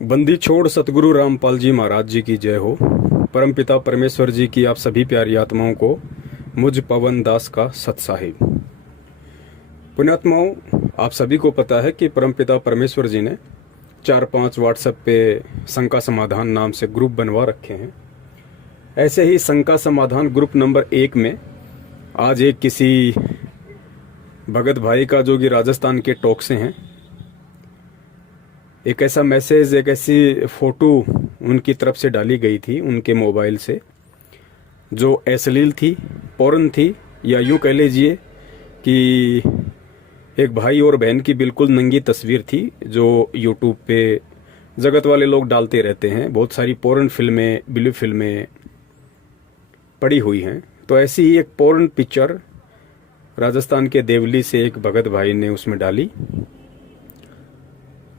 बंदी छोड़ सतगुरु रामपाल जी महाराज जी की जय हो। परमपिता परमेश्वर जी की आप सभी प्यारी आत्माओं को मुझ पवन दास का सत साहिब। पुण्यात्माओं, आप सभी को पता है कि परमपिता परमेश्वर जी ने 4-5 व्हाट्सएप पे शंका समाधान नाम से ग्रुप बनवा रखे हैं। ऐसे ही शंका समाधान ग्रुप नंबर 1 में आज एक किसी भगत भाई का, जो कि राजस्थान के टोंक से हैं, एक ऐसा मैसेज, एक ऐसी फोटो उनकी तरफ से डाली गई थी उनके मोबाइल से, जो अश्लील थी, पोर्न थी, या यूँ कह लीजिए कि एक भाई और बहन की बिल्कुल नंगी तस्वीर थी, जो यूट्यूब पे जगत वाले लोग डालते रहते हैं। बहुत सारी पोर्न फिल्में, ब्लू फिल्में पड़ी हुई हैं। तो ऐसी ही एक पोर्न पिक्चर राजस्थान के देवली से एक भगत भाई ने उसमें डाली,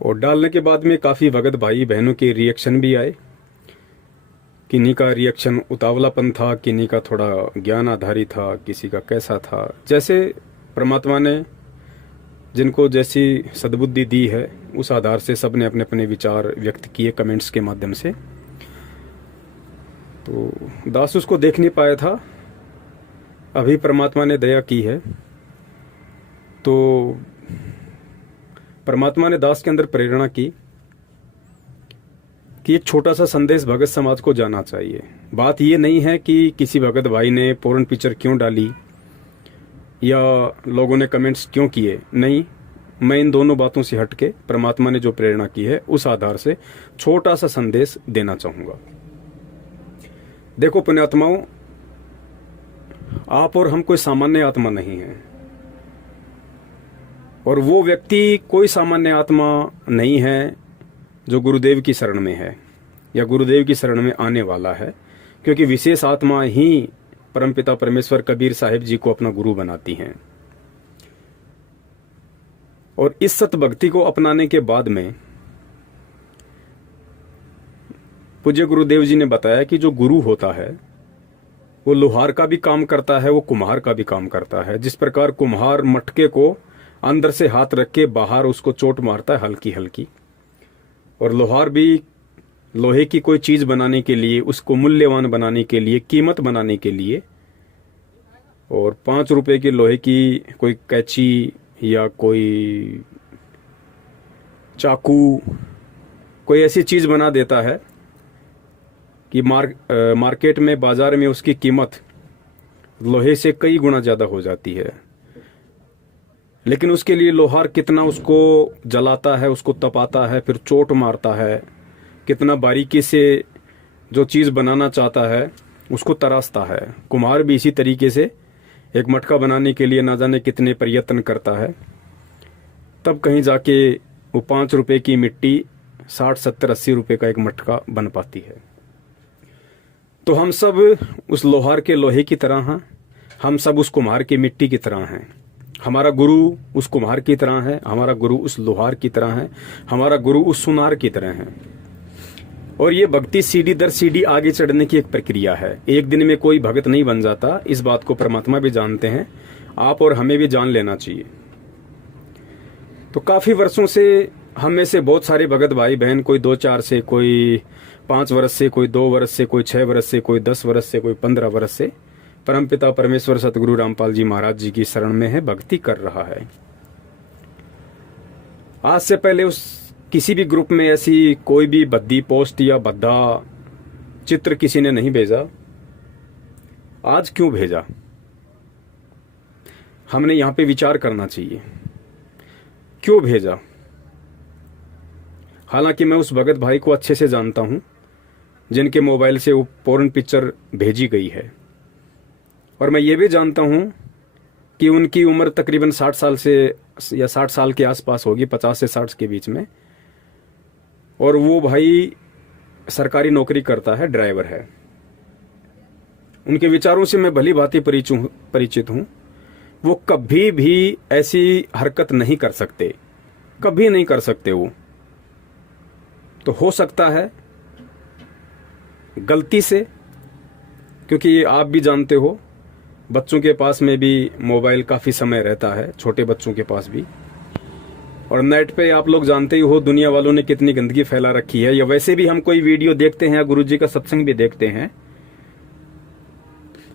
और डालने के बाद में काफ़ी भगत भाई बहनों के रिएक्शन भी आए। किन्हीं का रिएक्शन उतावलापन था, किन्हीं का थोड़ा ज्ञान आधारित था, किसी का कैसा था। जैसे परमात्मा ने जिनको जैसी सद्बुद्धि दी है, उस आधार से सब ने अपने अपने विचार व्यक्त किए कमेंट्स के माध्यम से। तो दास उसको देख नहीं पाया था, अभी परमात्मा ने दया की है। तो परमात्मा ने दास के अंदर प्रेरणा की कि एक छोटा सा संदेश भगत समाज को जाना चाहिए। बात ये नहीं है कि किसी भगत भाई ने पोर्न पिक्चर क्यों डाली या लोगों ने कमेंट्स क्यों किए, नहीं। मैं इन दोनों बातों से हटके परमात्मा ने जो प्रेरणा की है उस आधार से छोटा सा संदेश देना चाहूंगा। देखो पुण्यात्माओं, आप और हम कोई सामान्य आत्मा नहीं है, और वो व्यक्ति कोई सामान्य आत्मा नहीं है जो गुरुदेव की शरण में है या गुरुदेव की शरण में आने वाला है, क्योंकि विशेष आत्मा ही परमपिता परमेश्वर कबीर साहिब जी को अपना गुरु बनाती हैं। और इस सत भक्ति को अपनाने के बाद में पूज्य गुरुदेव जी ने बताया कि जो गुरु होता है वो लोहार का भी काम करता है, वो कुम्हार का भी काम करता है। जिस प्रकार कुम्हार मटके को अंदर से हाथ रख के बाहर उसको चोट मारता है हल्की हल्की, और लोहार भी लोहे की कोई चीज बनाने के लिए, उसको मूल्यवान बनाने के लिए, कीमत बनाने के लिए, और 5 रुपए की लोहे की कोई कैंची या कोई चाकू, कोई ऐसी चीज बना देता है कि मार्केट में, बाजार में उसकी कीमत लोहे से कई गुना ज्यादा हो जाती है। लेकिन उसके लिए लोहार कितना उसको जलाता है, उसको तपाता है, फिर चोट मारता है, कितना बारीकी से जो चीज़ बनाना चाहता है उसको तराशता है। कुम्हार भी इसी तरीके से एक मटका बनाने के लिए ना जाने कितने प्रयत्न करता है, तब कहीं जाके वो 5 रुपए की मिट्टी 60, 70, 80 रुपए का एक मटका बन पाती है। तो हम सब उस लोहार के लोहे की तरह हैं, हम सब उस कुम्हार की मिट्टी की तरह हैं। हमारा गुरु उस कुम्हार की तरह है, हमारा गुरु उस लोहार की तरह है, हमारा गुरु उस सुनार की तरह है। और ये भक्ति सीढ़ी दर सीढ़ी आगे चढ़ने की एक प्रक्रिया है। एक दिन में कोई भगत नहीं बन जाता, इस बात को परमात्मा भी जानते हैं, आप और हमें भी जान लेना चाहिए। तो काफी वर्षों से हम में से बहुत सारे भगत भाई बहन, कोई 2-4 से, कोई 5 वर्ष से, कोई 2 वर्ष से, कोई 6 वर्ष से, कोई 10 वर्ष से, कोई 15 वर्ष से परमपिता परमेश्वर सतगुरु रामपाल जी महाराज जी की शरण में है, भक्ति कर रहा है। आज से पहले उस किसी भी ग्रुप में ऐसी कोई भी भद्दी पोस्ट या भद्दा चित्र किसी ने नहीं भेजा। आज क्यों भेजा, हमने यहां पे विचार करना चाहिए, क्यों भेजा। हालांकि मैं उस भगत भाई को अच्छे से जानता हूं जिनके मोबाइल से वो पोर्न पिक्चर भेजी गई है, और मैं ये भी जानता हूं कि उनकी उम्र तकरीबन 60 साल से या 60 साल के आसपास होगी, 50 से 60 के बीच में, और वो भाई सरकारी नौकरी करता है, ड्राइवर है। उनके विचारों से मैं भली भांति परिचित हूं। वो कभी भी ऐसी हरकत नहीं कर सकते, कभी नहीं कर सकते वो। तो हो सकता है गलती से, क्योंकि आप भी जानते हो बच्चों के पास में भी मोबाइल काफ़ी समय रहता है, छोटे बच्चों के पास भी। और नेट पे आप लोग जानते ही हो दुनिया वालों ने कितनी गंदगी फैला रखी है, या वैसे भी हम कोई वीडियो देखते हैं या गुरुजी का सत्संग भी देखते हैं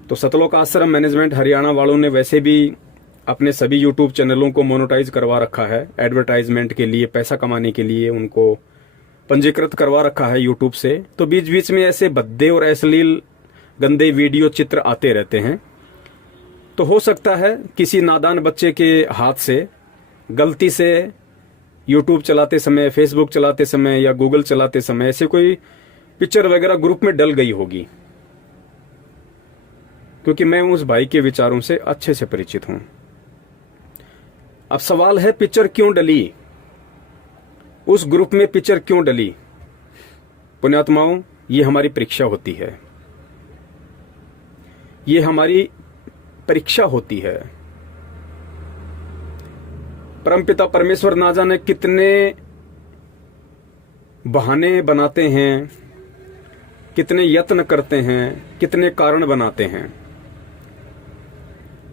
तो सतलोक आश्रम मैनेजमेंट हरियाणा वालों ने वैसे भी अपने सभी यूट्यूब चैनलों को मोनेटाइज करवा रखा है, एडवर्टाइजमेंट के लिए, पैसा कमाने के लिए उनको पंजीकृत करवा रखा है यूट्यूब से। तो बीच बीच में ऐसे भद्दे और अश्लील गंदे वीडियो चित्र आते रहते हैं। तो हो सकता है किसी नादान बच्चे के हाथ से गलती से यूट्यूब चलाते समय, फेसबुक चलाते समय या गूगल चलाते समय ऐसे कोई पिक्चर वगैरह ग्रुप में डल गई होगी, क्योंकि मैं उस भाई के विचारों से अच्छे से परिचित हूं। अब सवाल है पिक्चर क्यों डली, उस ग्रुप में पिक्चर क्यों डली। पुण्यात्माओं, ये हमारी परीक्षा होती है, ये हमारी परीक्षा होती है। परमपिता परमेश्वर ना जाने कितने बहाने बनाते हैं, कितने यत्न करते हैं, कितने कारण बनाते हैं,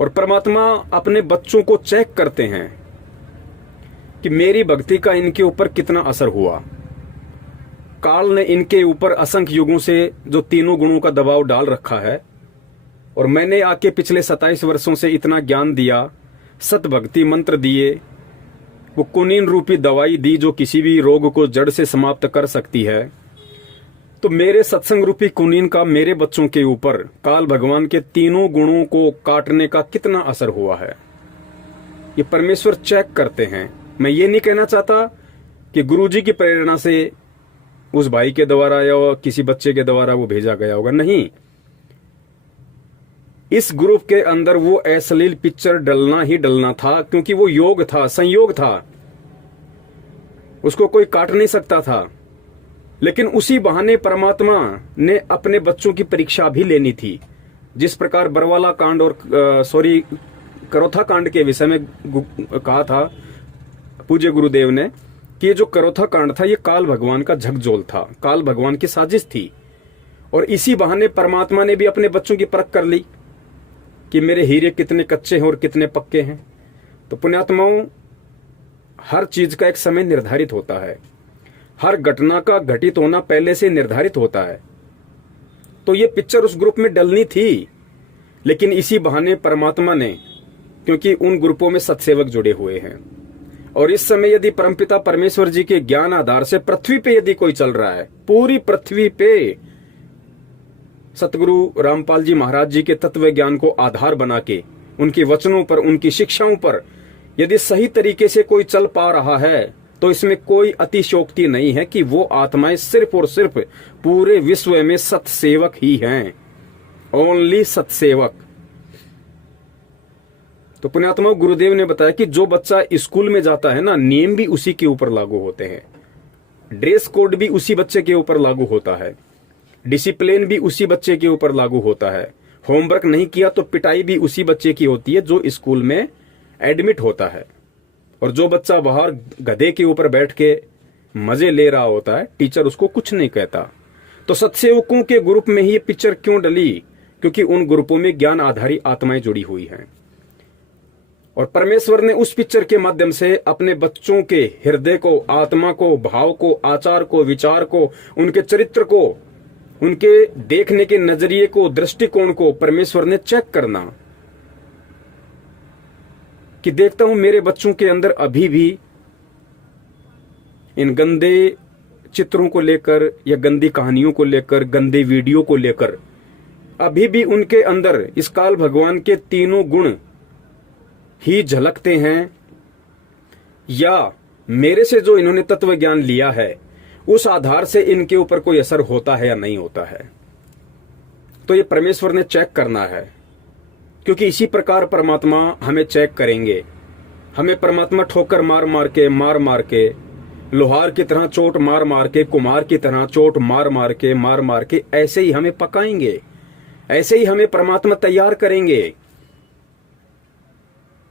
और परमात्मा अपने बच्चों को चेक करते हैं कि मेरी भक्ति का इनके ऊपर कितना असर हुआ। काल ने इनके ऊपर असंख्य युगों से जो तीनों गुणों का दबाव डाल रखा है, और मैंने आके पिछले 27 वर्षों से इतना ज्ञान दिया, सतभक्ति मंत्र दिए, वो कुनीन रूपी दवाई दी जो किसी भी रोग को जड़ से समाप्त कर सकती है। तो मेरे सत्संग रूपी कुनीन का मेरे बच्चों के ऊपर काल भगवान के तीनों गुणों को काटने का कितना असर हुआ है, ये परमेश्वर चेक करते हैं। मैं ये नहीं कहना चाहता कि गुरुजी की प्रेरणा से उस भाई के द्वारा या किसी बच्चे के द्वारा वो भेजा गया होगा, नहीं। इस ग्रुप के अंदर वो अश्लील पिक्चर डलना ही डलना था, क्योंकि वो योग था, संयोग था, उसको कोई काट नहीं सकता था। लेकिन उसी बहाने परमात्मा ने अपने बच्चों की परीक्षा भी लेनी थी। जिस प्रकार बरवाला कांड और करोथा कांड के विषय में कहा था पूज्य गुरुदेव ने कि ये जो करोथा कांड था ये काल भगवान का झकझोल था, काल भगवान की साजिश थी। और इसी बहाने परमात्मा ने भी अपने बच्चों की परख कर ली कि मेरे हीरे कितने कच्चे हैं और कितने पक्के हैं। तो पुण्यात्माओं, हर चीज का एक समय निर्धारित होता है, हर घटना का घटित होना पहले से निर्धारित होता है। तो ये पिक्चर उस ग्रुप में डलनी थी, लेकिन इसी बहाने परमात्मा ने, क्योंकि उन ग्रुपों में सत्सेवक जुड़े हुए हैं, और इस समय यदि परमपिता परमेश्वर जी के ज्ञान आधार से पृथ्वी पे यदि कोई चल रहा है, पूरी पृथ्वी पे सतगुरु रामपाल जी महाराज जी के तत्व ज्ञान को आधार बना के, उनके वचनों पर, उनकी शिक्षाओं पर यदि सही तरीके से कोई चल पा रहा है, तो इसमें कोई अतिशयोक्ति नहीं है कि वो आत्माएं सिर्फ और सिर्फ पूरे विश्व में सत्सेवक ही हैं, ओनली सत्सेवक। तो पुण्यात्मा, गुरुदेव ने बताया कि जो बच्चा स्कूल में जाता है ना, नियम भी उसी के ऊपर लागू होते हैं, ड्रेस कोड भी उसी बच्चे के ऊपर लागू होता है, डिसिप्लिन भी उसी बच्चे के ऊपर लागू होता है, होमवर्क नहीं किया तो पिटाई भी उसी बच्चे की होती है जो स्कूल में एडमिट होता है। और जो बच्चा बाहर गधे के ऊपर बैठ के मजे ले रहा होता है, टीचर उसको कुछ नहीं कहता। तो सत्सेवकों के ग्रुप में ही ये पिक्चर क्यों डली, क्योंकि उन ग्रुपों में ज्ञान आधारी आत्माएं जुड़ी हुई हैं, और परमेश्वर ने उस पिक्चर के माध्यम से अपने बच्चों के हृदय को, आत्मा को, भाव को, आचार को, विचार को, उनके चरित्र को, उनके देखने के नजरिए को, दृष्टिकोण को परमेश्वर ने चेक करना कि देखता हूं मेरे बच्चों के अंदर अभी भी इन गंदे चित्रों को लेकर या गंदी कहानियों को लेकर, गंदे वीडियो को लेकर अभी भी उनके अंदर इस काल भगवान के तीनों गुण ही झलकते हैं, या मेरे से जो इन्होंने तत्व ज्ञान लिया है उस आधार से इनके ऊपर कोई असर होता है या नहीं होता है। तो ये परमेश्वर ने चेक करना है, क्योंकि इसी प्रकार परमात्मा हमें चेक करेंगे। हमें परमात्मा ठोकर मार मार के, लोहार की तरह चोट मार मार के, कुम्हार की तरह चोट मार मार के ऐसे ही हमें पकाएंगे, ऐसे ही हमें परमात्मा तैयार करेंगे।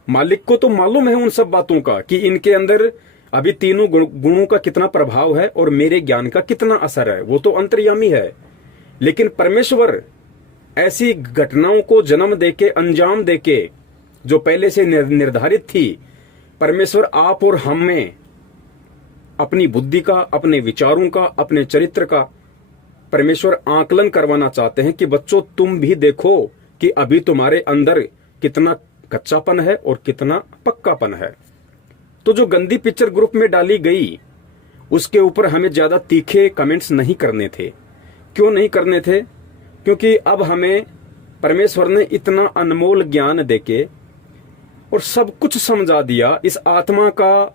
मालिक को तो मालूम है उन सब बातों का कि इनके अंदर अभी तीनों गुणों का कितना प्रभाव है और मेरे ज्ञान का कितना असर है, वो तो अंतर्यामी है। लेकिन परमेश्वर ऐसी घटनाओं को जन्म देके, अंजाम देके, जो पहले से निर्धारित थी, परमेश्वर आप और हम में अपनी बुद्धि का, अपने विचारों का, अपने चरित्र का परमेश्वर आकलन करवाना चाहते हैं कि बच्चों तुम भी देखो कि अभी तुम्हारे अंदर कितना कच्चापन है और कितना पक्कापन है। तो जो गंदी पिक्चर ग्रुप में डाली गई उसके ऊपर हमें ज्यादा तीखे कमेंट्स नहीं करने थे। क्यों नहीं करने थे? क्योंकि अब हमें परमेश्वर ने इतना अनमोल ज्ञान देके और सब कुछ समझा दिया, इस आत्मा का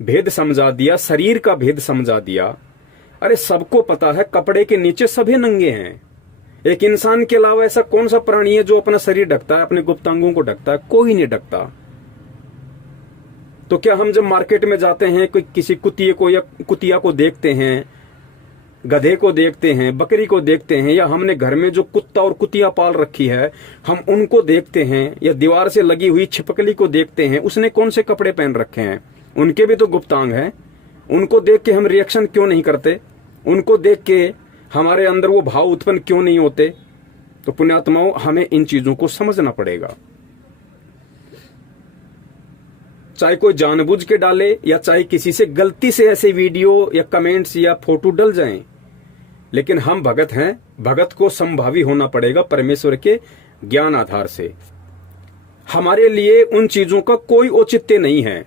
भेद समझा दिया, शरीर का भेद समझा दिया। अरे सबको पता है कपड़े के नीचे सभी नंगे हैं। एक इंसान के अलावा ऐसा कौन सा प्राणी है जो अपना शरीर ढकता है, अपने गुप्तांगों को ढकता है? कोई नहीं ढकता। तो क्या हम जब मार्केट में जाते हैं, कोई किसी कुतिये को या कुतिया को देखते हैं, गधे को देखते हैं, बकरी को देखते हैं, या हमने घर में जो कुत्ता और कुतिया पाल रखी है हम उनको देखते हैं, या दीवार से लगी हुई छिपकली को देखते हैं, उसने कौन से कपड़े पहन रखे हैं? उनके भी तो गुप्तांग हैं। उनको देख के हम रिएक्शन क्यों नहीं करते? उनको देख के हमारे अंदर वो भाव उत्पन्न क्यों नहीं होते? तो पुण्यात्माओं, हमें इन चीजों को समझना पड़ेगा। चाहे कोई जानबूझ के डाले या चाहे किसी से गलती से ऐसे वीडियो या कमेंट्स या फोटो डल जाएं, लेकिन हम भगत हैं, भगत को संभावी होना पड़ेगा परमेश्वर के ज्ञान आधार से। हमारे लिए उन चीजों का कोई औचित्य नहीं है।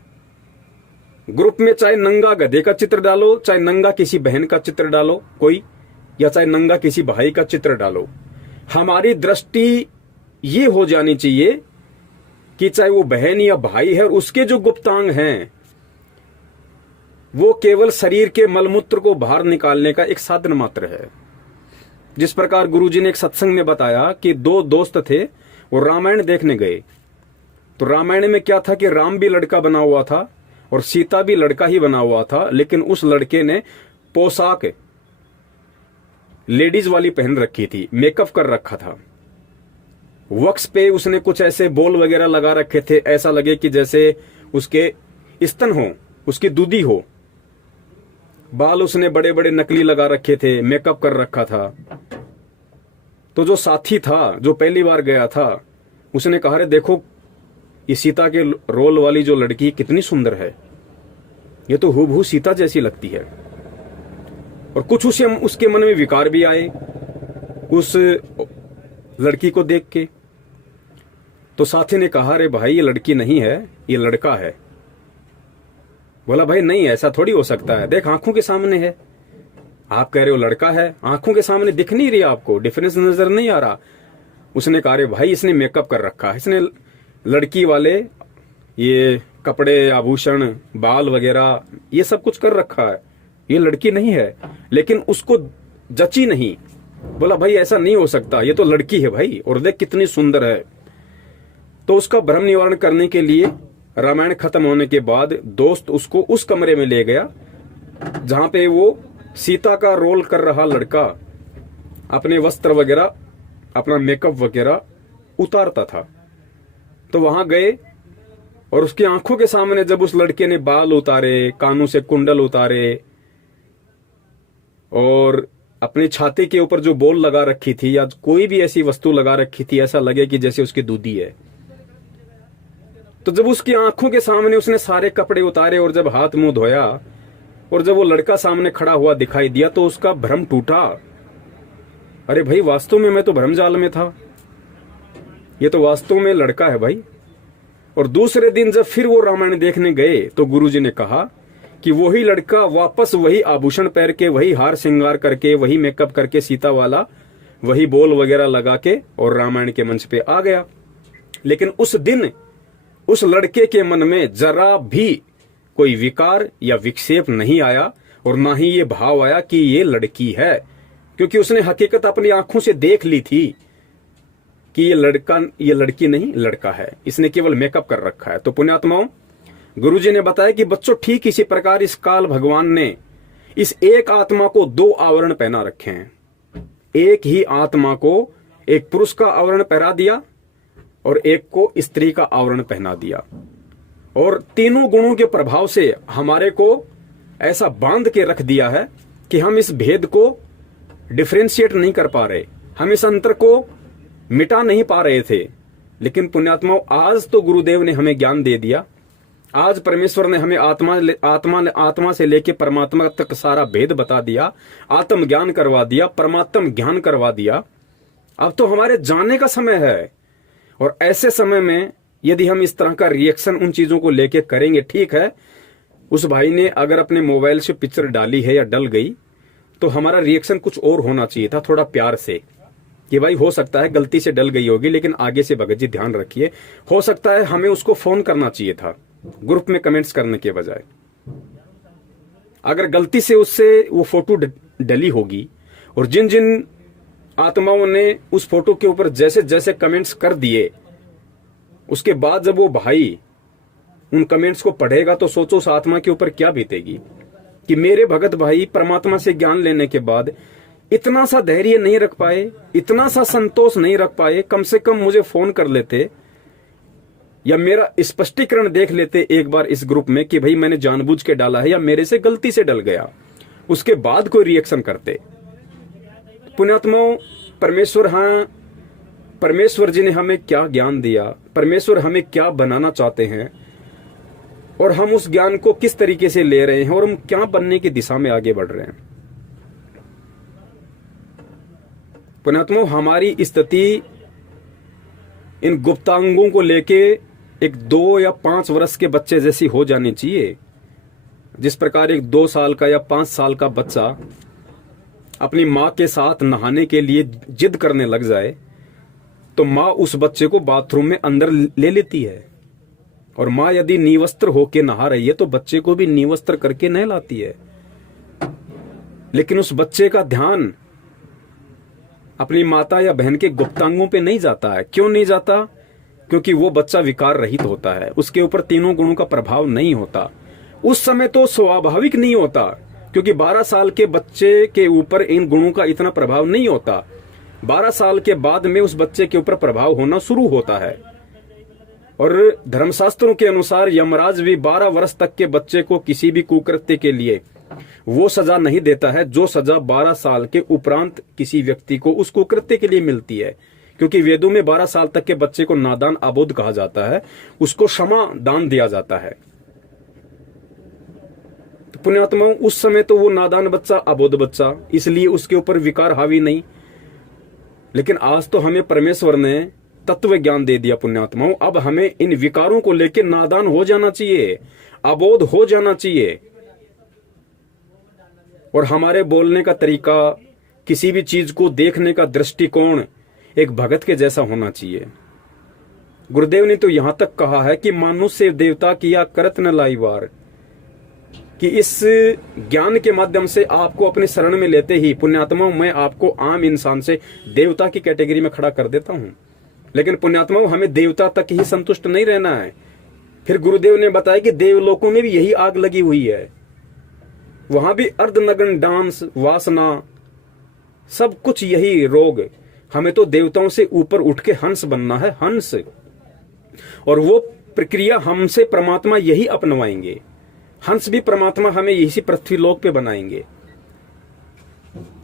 ग्रुप में चाहे नंगा गधे का चित्र डालो, चाहे नंगा किसी बहन का चित्र डालो कोई, या चाहे नंगा किसी भाई का चित्र डालो, हमारी दृष्टि ये हो जानी चाहिए कि चाहे वो बहन या भाई है और उसके जो गुप्तांग हैं वो केवल शरीर के मलमूत्र को बाहर निकालने का एक साधन मात्र है। जिस प्रकार गुरुजी ने एक सत्संग में बताया कि दो दोस्त थे, वो रामायण देखने गए। तो रामायण में क्या था कि राम भी लड़का बना हुआ था और सीता भी लड़का ही बना हुआ था, लेकिन उस लड़के ने पोशाक लेडीज वाली पहन रखी थी, मेकअप कर रखा था, वक्स पे उसने कुछ ऐसे बोल वगैरह लगा रखे थे, ऐसा लगे कि जैसे उसके स्तन हो, उसकी दूधी हो। बाल उसने बड़े बड़े नकली लगा रखे थे, मेकअप कर रखा था। तो जो साथी था, जो पहली बार गया था, उसने कहा रे देखो ये सीता के रोल वाली जो लड़की कितनी सुंदर है, ये तो हूबहू सीता जैसी लगती है। और कुछ उसके मन में विकार भी आए उस लड़की को देख के। तो साथी ने कहा रे भाई ये लड़की नहीं है, ये लड़का है। बोला भाई नहीं, ऐसा थोड़ी हो सकता है, देख आंखों के सामने है। आप कह रहे हो लड़का है, आंखों के सामने दिख नहीं रही आपको, डिफरेंस नजर नहीं आ रहा। उसने कहा रे भाई इसने मेकअप कर रखा है, इसने लड़की वाले ये कपड़े, आभूषण, बाल वगैरह ये सब कुछ कर रखा है, ये लड़की नहीं है। लेकिन उसको जची नहीं। बोला भाई ऐसा नहीं हो सकता, ये तो लड़की है भाई, और देख कितनी सुंदर है। तो उसका भ्रम निवारण करने के लिए रामायण खत्म होने के बाद दोस्त उसको उस कमरे में ले गया जहां पे वो सीता का रोल कर रहा लड़का अपने वस्त्र वगैरह, अपना मेकअप वगैरह उतारता था। तो वहां गए और उसकी आंखों के सामने जब उस लड़के ने बाल उतारे, कानों से कुंडल उतारे और अपनी छाती के ऊपर जो बोल लगा रखी थी या कोई भी ऐसी वस्तु लगा रखी थी, ऐसा लगे कि जैसे उसकी दूधी है। तो जब उसकी आंखों के सामने उसने सारे कपड़े उतारे और जब हाथ मुंह धोया और जब वो लड़का सामने खड़ा हुआ दिखाई दिया तो उसका भ्रम टूटा। अरे भाई वास्तव में मैं तो भ्रमजाल में था, ये तो वास्तव में लड़का है भाई। और दूसरे दिन जब फिर वो रामायण देखने गए तो गुरुजी ने कहा कि वही लड़का वापस वही आभूषण पहन के, वही हार श्रृंगार करके, वही मेकअप करके, सीता वाला वही बोल वगैरह लगा के और रामायण के मंच पे आ गया। लेकिन उस दिन उस लड़के के मन में जरा भी कोई विकार या विक्षेप नहीं आया और ना ही ये भाव आया कि ये लड़की है, क्योंकि उसने हकीकत अपनी आंखों से देख ली थी कि ये लड़की नहीं लड़का है, इसने केवल मेकअप कर रखा है। तो पुण्यात्माओं, गुरुजी ने बताया कि बच्चों ठीक इसी प्रकार इस काल भगवान ने इस एक आत्मा को दो आवरण पहना रखे हैं। एक ही आत्मा को एक पुरुष का आवरण पहना दिया और एक को स्त्री का आवरण पहना दिया, और तीनों गुणों के प्रभाव से हमारे को ऐसा बांध के रख दिया है कि हम इस भेद को डिफरेंशिएट नहीं कर पा रहे, हम इस अंतर को मिटा नहीं पा रहे थे। लेकिन पुण्यात्माओं, आज तो गुरुदेव ने हमें ज्ञान दे दिया आज परमेश्वर ने हमें आत्मा से लेके परमात्मा तक सारा भेद बता दिया, आत्म ज्ञान करवा दिया, परमात्म ज्ञान करवा दिया। अब तो हमारे जानने का समय है। और ऐसे समय में यदि हम इस तरह का रिएक्शन उन चीजों को लेके करेंगे, ठीक है, उस भाई ने अगर अपने मोबाइल से पिक्चर डाली है या डल गई, तो हमारा रिएक्शन कुछ और होना चाहिए था, थोड़ा प्यार से, कि भाई हो सकता है गलती से डल गई होगी, लेकिन आगे से भगत जी ध्यान रखिए। हो सकता है हमें उसको फोन करना चाहिए था, ग्रुप में कमेंट्स करने के बजाय। अगर गलती से उससे वो फोटो डली होगी, और जिन जिन आत्माओं ने उस फोटो के ऊपर जैसे जैसे कमेंट्स कर दिए, उसके बाद जब वो भाई उन कमेंट्स को पढ़ेगा, तो सोचो उस आत्मा के ऊपर क्या बीतेगी कि मेरे भगत भाई परमात्मा से ज्ञान लेने के बाद इतना सा धैर्य नहीं रख पाए, इतना सा संतोष नहीं रख पाए, कम से कम मुझे फोन कर लेते या मेरा स्पष्टीकरण देख लेते एक बार इस ग्रुप में कि भाई मैंने जानबूझ के डाला है या मेरे से गलती से डल गया, उसके बाद कोई रिएक्शन करते। पुण्यात्माओं, परमेश्वर जी ने हमें क्या ज्ञान दिया, परमेश्वर हमें क्या बनाना चाहते हैं, और हम उस ज्ञान को किस तरीके से ले रहे हैं, और हम क्या बनने की दिशा में आगे बढ़ रहे हैं। पुण्यात्माओं, हमारी स्थिति इन गुप्तांगों को लेके एक 2 या 5 वर्ष के बच्चे जैसी हो जानी चाहिए। जिस प्रकार एक 2 साल का या 5 साल का बच्चा अपनी माँ के साथ नहाने के लिए जिद करने लग जाए, तो माँ उस बच्चे को बाथरूम में अंदर ले लेती है, और माँ यदि निवस्त्र होके नहा रही है तो बच्चे को भी निवस्त्र करके नहलाती है। लेकिन उस बच्चे का ध्यान अपनी माता या बहन के गुप्तांगों पे नहीं जाता है। क्यों नहीं जाता? क्योंकि वो बच्चा विकार रहित होता है, उसके ऊपर तीनों गुणों का प्रभाव नहीं होता। उस समय तो स्वाभाविक नहीं होता, क्योंकि 12 साल के बच्चे के ऊपर इन गुणों का इतना प्रभाव नहीं होता। 12 साल के बाद में उस बच्चे के ऊपर प्रभाव होना शुरू होता है। और धर्मशास्त्रों के अनुसार यमराज भी 12 वर्ष तक के बच्चे को किसी भी कुकृत्य के लिए वो सजा नहीं देता है जो सजा 12 साल के उपरांत किसी व्यक्ति को उस कुकृत्य के लिए मिलती है। क्योंकि वेदों में 12 साल तक के बच्चे को नादान अबोध कहा जाता है, उसको क्षमा दान दिया जाता है। तो पुण्यात्माओं, उस समय तो वो नादान बच्चा, अबोध बच्चा, इसलिए उसके ऊपर विकार हावी नहीं। लेकिन आज तो हमें परमेश्वर ने तत्व ज्ञान दे दिया पुण्यात्माओं। अब हमें इन विकारों को लेकर नादान हो जाना चाहिए, अबोध हो जाना चाहिए, और हमारे बोलने का तरीका, किसी भी चीज को देखने का दृष्टिकोण एक भगत के जैसा होना चाहिए। गुरुदेव ने तो यहां तक कहा है कि मानुष्य देवता किया करत न लाई वार, कि इस ज्ञान के माध्यम से आपको अपने शरण में लेते ही पुण्यात्माओं मैं आपको आम इंसान से देवता की कैटेगरी में खड़ा कर देता हूं। लेकिन पुण्यात्माओं, हमें देवता तक ही संतुष्ट नहीं रहना है। फिर गुरुदेव ने बताया कि देवलोकों में भी यही आग लगी हुई है, वहां भी अर्धनग्न डांस, वासना, सब कुछ यही रोग। हमें तो देवताओं से ऊपर उठ के हंस बनना है, हंस। और वो प्रक्रिया हमसे परमात्मा यही अपनवाएंगे। हंस भी परमात्मा हमें इसी पृथ्वी लोक पे बनाएंगे।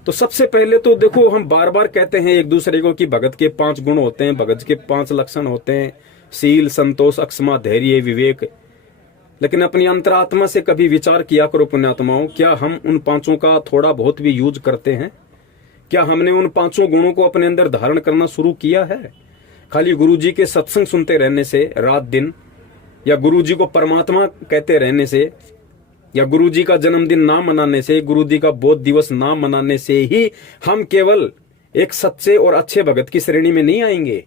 तो सबसे पहले तो देखो, हम बार बार कहते हैं एक दूसरे को कि भगत के 5 गुण होते हैं, भगत के 5 लक्षण होते हैं, शील, संतोष, अक्षमा, धैर्य, विवेक। लेकिन अपनी अंतरात्मा से कभी विचार किया करो पुण्यात्माओं, क्या हम उन 5 का थोड़ा बहुत भी यूज करते हैं? क्या हमने उन 5 गुणों को अपने अंदर धारण करना शुरू किया है? खाली गुरुजी के सत्संग सुनते रहने से रात दिन, या गुरुजी को परमात्मा कहते रहने से, या गुरुजी का जन्मदिन ना मनाने से, गुरुजी का बोध दिवस ना मनाने से ही हम केवल एक सच्चे और अच्छे भगत की श्रेणी में नहीं आएंगे।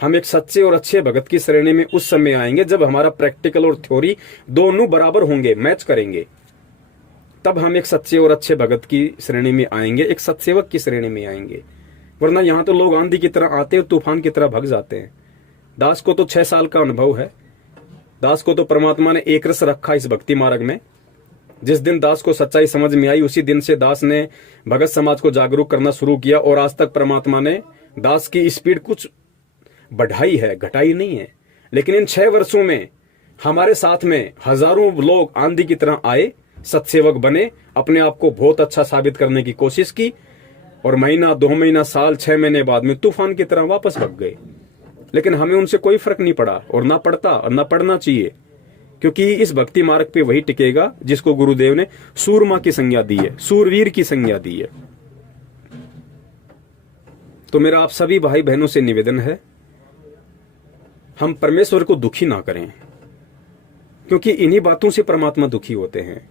हम एक सच्चे और अच्छे भगत की श्रेणी में उस समय आएंगे जब हमारा प्रैक्टिकल और थ्योरी दोनों बराबर होंगे, मैच करेंगे। तब हम एक सच्चे और अच्छे भगत की श्रेणी में आएंगे, एक सत्सेवक की श्रेणी में आएंगे। वरना यहां तो लोग आंधी की तरह आते और तूफान की तरह भग जाते हैं। दास को तो 6 साल का अनुभव है। दास को तो परमात्मा ने एक रस रखा इस भक्ति मार्ग में। जिस दिन दास को सच्चाई समझ में आई, उसी दिन से दास ने भगत समाज को जागरूक करना शुरू किया, और आज तक परमात्मा ने दास की स्पीड कुछ बढ़ाई है, घटाई नहीं है। लेकिन इन 6 वर्षों में हमारे साथ में हजारों लोग आंधी की तरह आए, सत्सेवक बने, अपने आप को बहुत अच्छा साबित करने की कोशिश की, और महीना, 2 महीना, साल, 6 महीने बाद में तूफान की तरह वापस भग गए। लेकिन हमें उनसे कोई फर्क नहीं पड़ा, और ना पड़ता और ना पड़ना चाहिए, क्योंकि इस भक्ति मार्ग पे वही टिकेगा जिसको गुरुदेव ने सूरमा की संज्ञा दी है, सूरवीर की संज्ञा दी है। तो मेरा आप सभी भाई बहनों से निवेदन है, हम परमेश्वर को दुखी ना करें, क्योंकि इन्हीं बातों से परमात्मा दुखी होते हैं।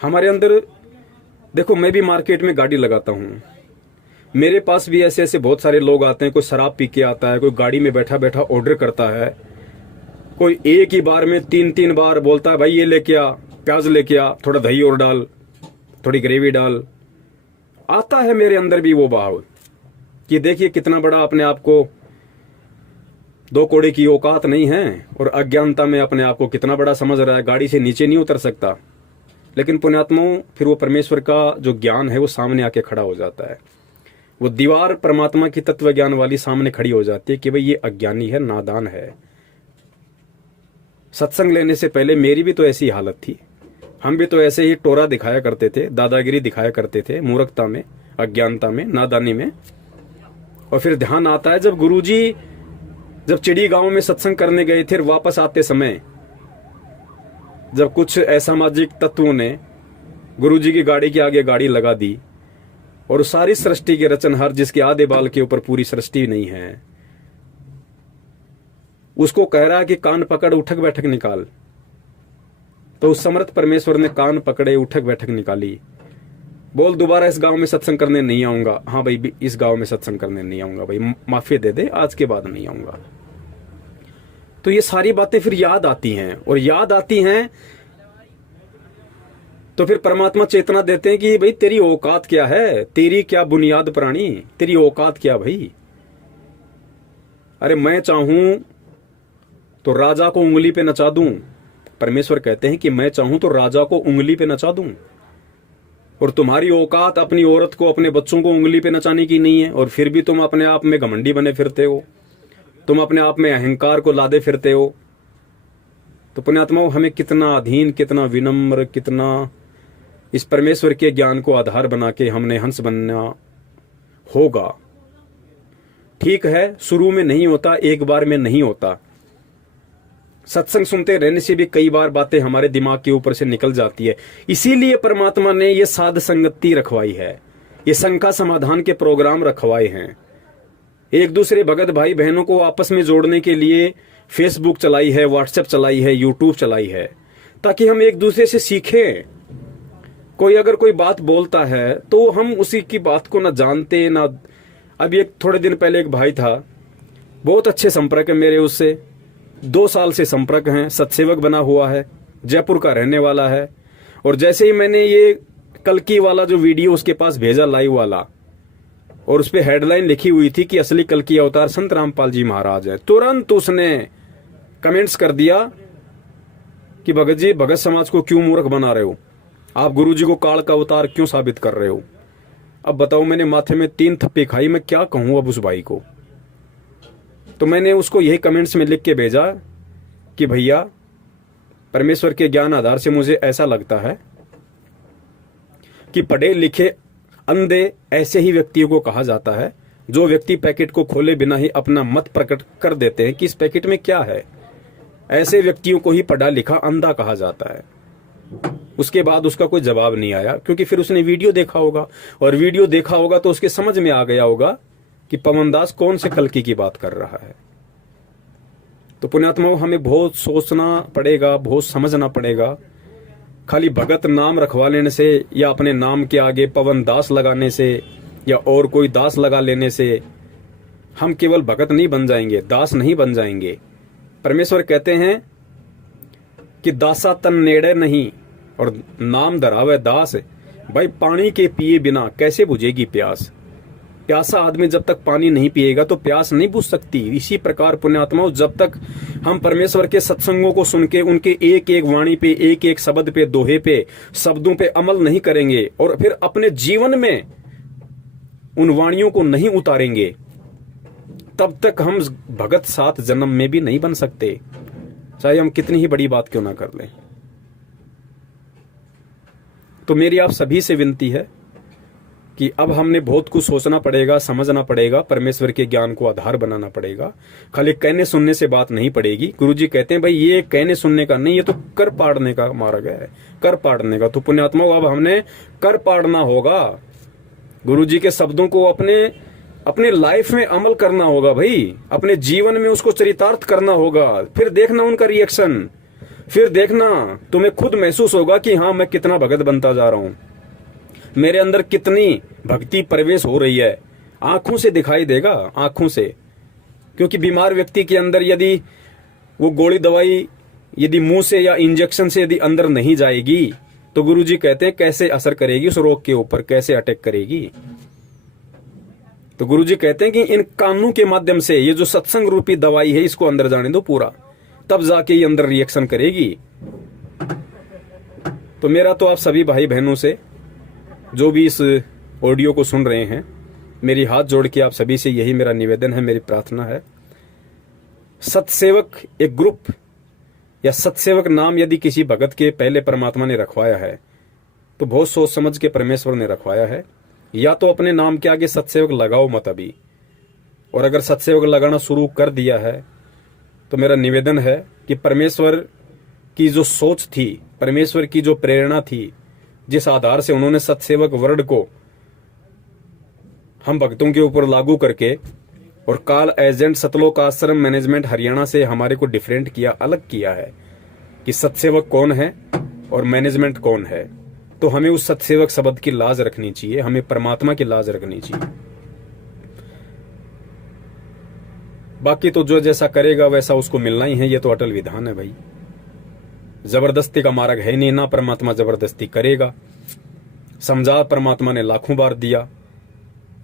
हमारे अंदर देखो, मैं भी मार्केट में गाड़ी लगाता हूं, मेरे पास भी ऐसे ऐसे बहुत सारे लोग आते हैं। कोई शराब पी के आता है, कोई गाड़ी में बैठा बैठा ऑर्डर करता है, कोई एक ही बार में 3-3 बार बोलता है भाई ये लेके आ, प्याज लेके आ, थोड़ा दही और डाल, थोड़ी ग्रेवी डाल। आता है मेरे अंदर भी वो भाव कि देखिए कितना बड़ा अपने आप को, 2 कौड़े की औकात नहीं है और अज्ञानता में अपने आप को कितना बड़ा समझ रहा है, गाड़ी से नीचे नहीं उतर सकता। लेकिन पुण्यात्माओं, फिर वो परमेश्वर का जो ज्ञान है वो सामने आके खड़ा हो जाता है। वो दीवार परमात्मा की तत्व ज्ञान वाली सामने खड़ी हो जाती है कि भाई ये अज्ञानी है, नादान है। सत्संग लेने से पहले मेरी भी तो ऐसी हालत थी, हम भी तो ऐसे ही टोरा दिखाया करते थे, दादागिरी दिखाया करते थे, मूर्खता में, अज्ञानता में, नादानी में। और फिर ध्यान आता है जब गुरुजी जब चिड़ी गांव में सत्संग करने गए थे, वापस आते समय जब कुछ असामाजिक तत्वों ने गुरुजी की गाड़ी के आगे गाड़ी लगा दी और सारी सृष्टि के रचनहार जिसके आधे बाल के ऊपर पूरी सृष्टि नहीं है, उसको कह रहा है कि कान पकड़ उठक बैठक निकाल। तो उस समर्थ परमेश्वर ने कान पकड़े, उठक बैठक निकाली। बोल दोबारा इस गांव में सत्संग करने नहीं आऊंगा। हाँ भाई, इस गांव में सत्संग करने नहीं आऊंगा भाई, माफी दे दे, आज के बाद नहीं आऊंगा। तो ये सारी बातें फिर याद आती हैं, और याद आती हैं तो फिर परमात्मा चेतना देते हैं कि भाई तेरी औकात क्या है, तेरी क्या बुनियाद प्राणी, तेरी औकात क्या भाई। अरे मैं चाहूं तो राजा को उंगली पे नचा दूं। परमेश्वर कहते हैं कि मैं चाहूं तो राजा को उंगली पे नचा दूं, और तुम्हारी औकात अपनी औरत को, अपने बच्चों को उंगली पे नचाने की नहीं है, और फिर भी तुम अपने आप में घमंडी बने फिरते हो, तुम अपने आप में अहंकार को लादे फिरते हो। तो पुण्यात्माओं, हमें कितना अधीन, कितना विनम्र, कितना इस परमेश्वर के ज्ञान को आधार बना के हमने हंस बनना होगा। ठीक है, शुरू में नहीं होता, एक बार में नहीं होता। सत्संग सुनते रहने से भी कई बार बातें हमारे दिमाग के ऊपर से निकल जाती है। इसीलिए परमात्मा ने ये साध संगति रखवाई है, ये शंका समाधान के प्रोग्राम रखवाए हैं। एक दूसरे भगत भाई बहनों को आपस में जोड़ने के लिए फेसबुक चलाई है, व्हाट्सएप चलाई है, यूट्यूब चलाई है, ताकि हम एक दूसरे से सीखें। कोई अगर कोई बात बोलता है तो हम उसी की बात को ना जानते ना। अभी एक थोड़े दिन पहले एक भाई था, बहुत अच्छे संपर्क है मेरे उससे, 2 साल से संपर्क हैं, सत्सेवक बना हुआ है, जयपुर का रहने वाला है। और जैसे ही मैंने ये कल्कि वाला जो वीडियो उसके पास भेजा, लाइव वाला, और उस पे हेडलाइन लिखी हुई थी कि असली कल्कि अवतार संत रामपाल जी महाराज है, तुरंत उसने कमेंट्स कर दिया कि भगत जी, भगत समाज को क्यों मूर्ख बना रहे हो, आप गुरुजी को काल का अवतार क्यों साबित कर रहे हो। अब बताओ, मैंने माथे में 3 थप्पी खाई, मैं क्या कहूं अब उस भाई को। तो मैंने उसको यही कमेंट्स में लिख के भेजा कि भैया, परमेश्वर के ज्ञान आधार से मुझे ऐसा लगता है कि पढ़े लिखे अंधे ऐसे ही व्यक्तियों को कहा जाता है जो व्यक्ति पैकेट को खोले बिना ही अपना मत प्रकट कर देते हैं कि इस पैकेट में क्या है। ऐसे व्यक्तियों को ही पढ़ा लिखा अंधा कहा जाता है। उसके बाद उसका कोई जवाब नहीं आया, क्योंकि फिर उसने वीडियो देखा होगा, और वीडियो देखा होगा तो उसके समझ में आ गया होगा कि पवनदास कौन से कल्कि की बात कर रहा है। तो पुण्यात्माओं, हमें बहुत सोचना पड़ेगा, बहुत समझना पड़ेगा। खाली भगत नाम रखवा लेने से या अपने नाम के आगे पवन दास लगाने से या और कोई दास लगा लेने से हम केवल भगत नहीं बन जाएंगे, दास नहीं बन जाएंगे। परमेश्वर कहते हैं कि दासा तन नेड़े नहीं और नाम धरावे दास। भाई, पानी के पिए बिना कैसे बुझेगी प्यास। प्यासा आदमी जब तक पानी नहीं पिएगा तो प्यास नहीं बुझ सकती। इसी प्रकार पुण्यात्माओं, जब तक हम परमेश्वर के सत्संगों को सुन के उनके एक एक वाणी पे, एक एक शब्द पे, दोहे पे, शब्दों पे अमल नहीं करेंगे और फिर अपने जीवन में उन वाणियों को नहीं उतारेंगे, तब तक हम भगत 7 जन्म में भी नहीं बन सकते, चाहे हम कितनी ही बड़ी बात क्यों ना कर लें। तो मेरी आप सभी से विनती है कि अब हमने बहुत कुछ सोचना पड़ेगा, समझना पड़ेगा, परमेश्वर के ज्ञान को आधार बनाना पड़ेगा। खाली कहने सुनने से बात नहीं पड़ेगी। गुरुजी कहते हैं भाई ये कहने सुनने का नहीं, ये तो कर पाड़ने का मार्ग है, कर पाड़ने का। तो पुण्यात्मा अब हमने कर पाड़ना होगा, गुरुजी के शब्दों को अपने लाइफ में अमल करना होगा भाई, अपने जीवन में उसको चरितार्थ करना होगा। फिर देखना उनका रिएक्शन, फिर देखना तुम्हें खुद महसूस होगा कि हाँ मैं कितना भगत बनता जा रहा हूं, मेरे अंदर कितनी भक्ति प्रवेश हो रही है। आंखों से दिखाई देगा, आंखों से। क्योंकि बीमार व्यक्ति के अंदर यदि वो गोली दवाई यदि मुंह से या इंजेक्शन से यदि अंदर नहीं जाएगी तो गुरुजी कहते हैं कैसे असर करेगी उस रोग के ऊपर, कैसे अटैक करेगी। तो गुरुजी कहते हैं कि इन कानों के माध्यम से ये जो सत्संग रूपी दवाई है इसको अंदर जाने दो पूरा, तब जाके ये अंदर रिएक्शन करेगी। तो मेरा तो आप सभी भाई बहनों से जो भी इस ऑडियो को सुन रहे हैं, मेरी हाथ जोड़ के आप सभी से यही मेरा निवेदन है, मेरी प्रार्थना है। सतसेवक एक ग्रुप या सतसेवक नाम यदि किसी भगत के पहले परमात्मा ने रखवाया है तो बहुत सोच समझ के परमेश्वर ने रखवाया है। या तो अपने नाम के आगे सतसेवक लगाओ मत अभी, और अगर सतसेवक लगाना शुरू कर दिया है तो मेरा निवेदन है कि परमेश्वर की जो सोच थी, परमेश्वर की जो प्रेरणा थी, जिस आधार से उन्होंने सतसेवक वर्ड को हम भक्तों के ऊपर लागू करके और काल एजेंट सतलोक आश्रम मैनेजमेंट हरियाणा से हमारे को डिफरेंट किया, अलग किया है कि सतसेवक कौन है और मैनेजमेंट कौन है। तो हमें उस सतसेवक शब्द की लाज रखनी चाहिए, हमें परमात्मा की लाज रखनी चाहिए। बाकी तो जो जैसा करेगा वैसा उसको मिलना ही है, ये तो अटल विधान है भाई। जबरदस्ती का मार्ग है नहीं, ना परमात्मा जबरदस्ती करेगा। समझा परमात्मा ने लाखों बार दिया,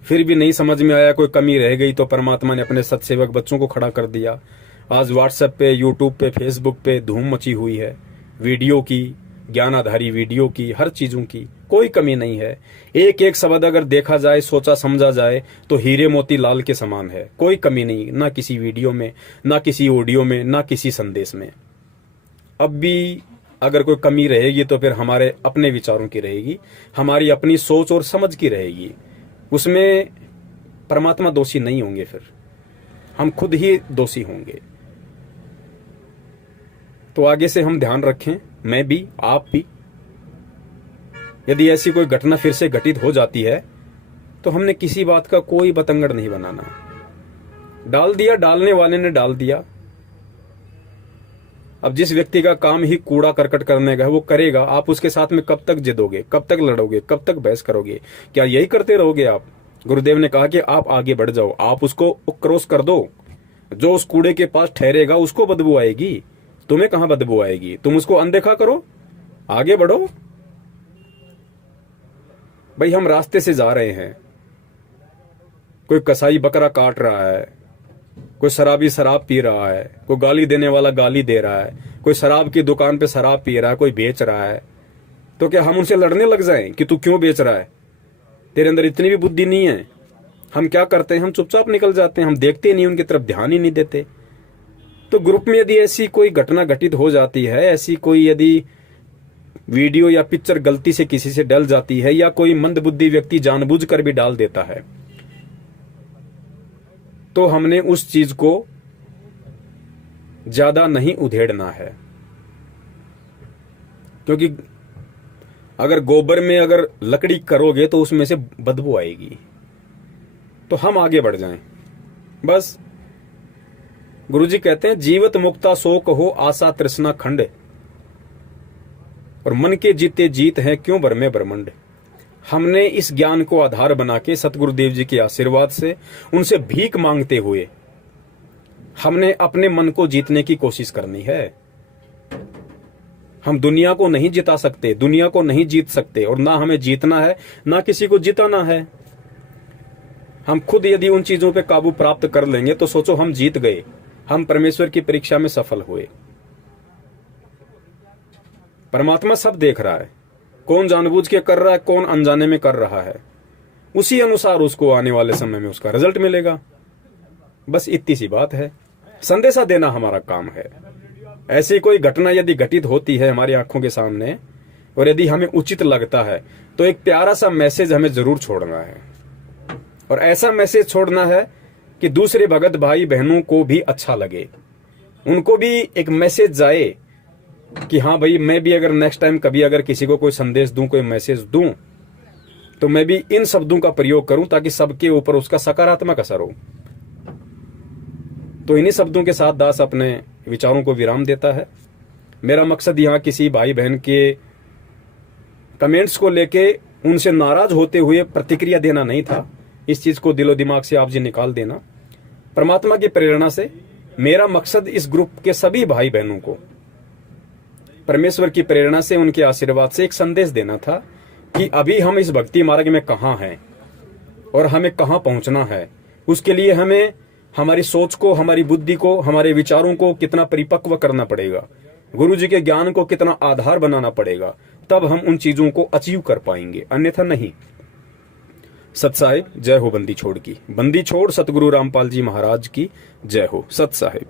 फिर भी नहीं समझ में आया, कोई कमी रह गई तो परमात्मा ने अपने सतसेवक बच्चों को खड़ा कर दिया। आज व्हाट्सएप पे, यूट्यूब पे, फेसबुक पे धूम मची हुई है, वीडियो की, ज्ञानाधारी वीडियो की, हर चीजों की कोई कमी नहीं है। एक एक शब्द अगर देखा जाए, सोचा समझा जाए तो हीरे मोती लाल के समान है, कोई कमी नहीं, ना किसी वीडियो में, ना किसी ऑडियो में, ना किसी संदेश में। अब भी अगर कोई कमी रहेगी तो फिर हमारे अपने विचारों की रहेगी, हमारी अपनी सोच और समझ की रहेगी। उसमें परमात्मा दोषी नहीं होंगे, फिर हम खुद ही दोषी होंगे। तो आगे से हम ध्यान रखें, मैं भी, आप भी। यदि ऐसी कोई घटना फिर से घटित हो जाती है तो हमने किसी बात का कोई बतंगड़ नहीं बनाना। डाल दिया, डालने वाले ने डाल दिया। अब जिस व्यक्ति का काम ही कूड़ा करकट करने का है वो करेगा, आप उसके साथ में कब तक जिदोगे, कब तक लड़ोगे, कब तक बहस करोगे? क्या यही करते रहोगे आप? गुरुदेव ने कहा कि आप आगे बढ़ जाओ, आप उसको क्रॉस कर दो। जो उस कूड़े के पास ठहरेगा उसको बदबू आएगी, तुम्हें कहां बदबू आएगी? तुम उसको अनदेखा करो, आगे बढ़ो। भाई हम रास्ते से जा रहे हैं, कोई कसाई बकरा काट रहा है, कोई शराबी शराब पी रहा है, कोई गाली देने वाला गाली दे रहा है, कोई शराब की दुकान पे शराब पी रहा है, कोई बेच रहा है, तो क्या हम उनसे लड़ने लग जाएं कि तू क्यों बेच रहा है? तेरे अंदर इतनी भी बुद्धि नहीं है। हम क्या करते हैं, हम चुपचाप निकल जाते हैं, हम देखते नहीं, उनकी तरफ ध्यान ही नहीं देते। तो ग्रुप में यदि ऐसी कोई घटना घटित हो जाती है, ऐसी कोई यदि वीडियो या पिक्चर गलती से किसी से डल जाती है, या कोई मंदबुद्धि व्यक्ति जानबूझकर भी डाल देता है, तो हमने उस चीज को ज्यादा नहीं उधेड़ना है। क्योंकि अगर गोबर में अगर लकड़ी करोगे तो उसमें से बदबू आएगी। तो हम आगे बढ़ जाएं बस। गुरुजी कहते हैं जीवत मुक्ता शोक हो आशा तृष्णा खंड, और मन के जीते जीत है क्यों भरमे ब्रह्मंड। हमने इस ज्ञान को आधार बना के सतगुरुदेव जी के आशीर्वाद से, उनसे भीख मांगते हुए हमने अपने मन को जीतने की कोशिश करनी है। हम दुनिया को नहीं जिता सकते, दुनिया को नहीं जीत सकते, और ना हमें जीतना है, ना किसी को जिताना है। हम खुद यदि उन चीजों पे काबू प्राप्त कर लेंगे तो सोचो हम जीत गए, हम परमेश्वर की परीक्षा में सफल हुए। परमात्मा सब देख रहा है, कौन जानबूझ के कर रहा है, कौन अनजाने में कर रहा है, उसी अनुसार उसको आने वाले समय में उसका रिजल्ट मिलेगा। बस इतनी सी बात है, संदेशा देना हमारा काम है। ऐसी कोई घटना यदि घटित होती है हमारी आंखों के सामने और यदि हमें उचित लगता है तो एक प्यारा सा मैसेज हमें जरूर छोड़ना है, और ऐसा मैसेज छोड़ना है कि दूसरे भगत भाई बहनों को भी अच्छा लगे, उनको भी एक मैसेज जाए कि हाँ भाई, मैं भी अगर नेक्स्ट टाइम कभी अगर किसी को कोई संदेश दूं, कोई मैसेज दूं, तो मैं भी इन शब्दों का प्रयोग करूं ताकि सबके ऊपर उसका सकारात्मक असर हो। तो इन्हीं शब्दों के साथ दास अपने विचारों को विराम देता है। मेरा मकसद यहाँ किसी भाई बहन के कमेंट्स को लेके उनसे नाराज होते हुए प्रतिक्रिया देना नहीं था। इस चीज को दिलो दिमाग से आप जी निकाल देना। परमात्मा की प्रेरणा से मेरा मकसद इस ग्रुप के सभी भाई बहनों को परमेश्वर की प्रेरणा से, उनके आशीर्वाद से एक संदेश देना था कि अभी हम इस भक्ति मार्ग में कहाँ हैं और हमें कहाँ पहुंचना है। उसके लिए हमें हमारी सोच को, हमारी बुद्धि को, हमारे विचारों को कितना परिपक्व करना पड़ेगा, गुरु जी के ज्ञान को कितना आधार बनाना पड़ेगा, तब हम उन चीजों को अचीव कर पाएंगे, अन्यथा नहीं। सत साहिब जय हो। बंदी छोड़ की, बंदी छोड़ सतगुरु रामपाल जी महाराज की जय हो। सत साहिब।